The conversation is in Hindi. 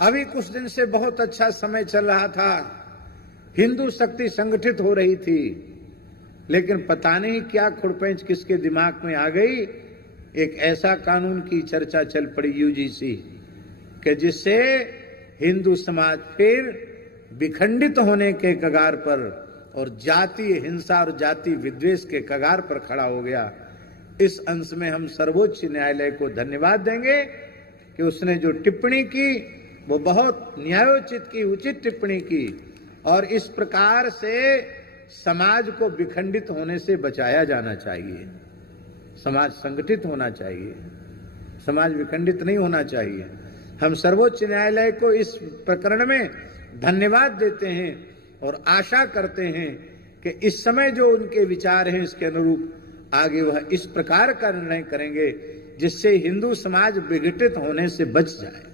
अभी कुछ दिन से बहुत अच्छा समय चल रहा था, हिंदू शक्ति संगठित हो रही थी, लेकिन पता नहीं क्या खुरपेंच किसके दिमाग में आ गई, एक ऐसा कानून की चर्चा चल पड़ी यूजीसी कि जिससे हिंदू समाज फिर विखंडित होने के कगार पर और जातीय हिंसा और जाति विद्वेष के कगार पर खड़ा हो गया। इस अंश में हम सर्वोच्च न्यायालय को धन्यवाद देंगे कि उसने जो टिप्पणी की वो बहुत न्यायोचित की, उचित टिप्पणी की, और इस प्रकार से समाज को विखंडित होने से बचाया जाना चाहिए। समाज संगठित होना चाहिए, समाज विखंडित नहीं होना चाहिए। हम सर्वोच्च न्यायालय को इस प्रकरण में धन्यवाद देते हैं और आशा करते हैं कि इस समय जो उनके विचार हैं इसके अनुरूप आगे वह इस प्रकार का निर्णय करेंगे जिससे हिंदू समाज विघटित होने से बच जाए।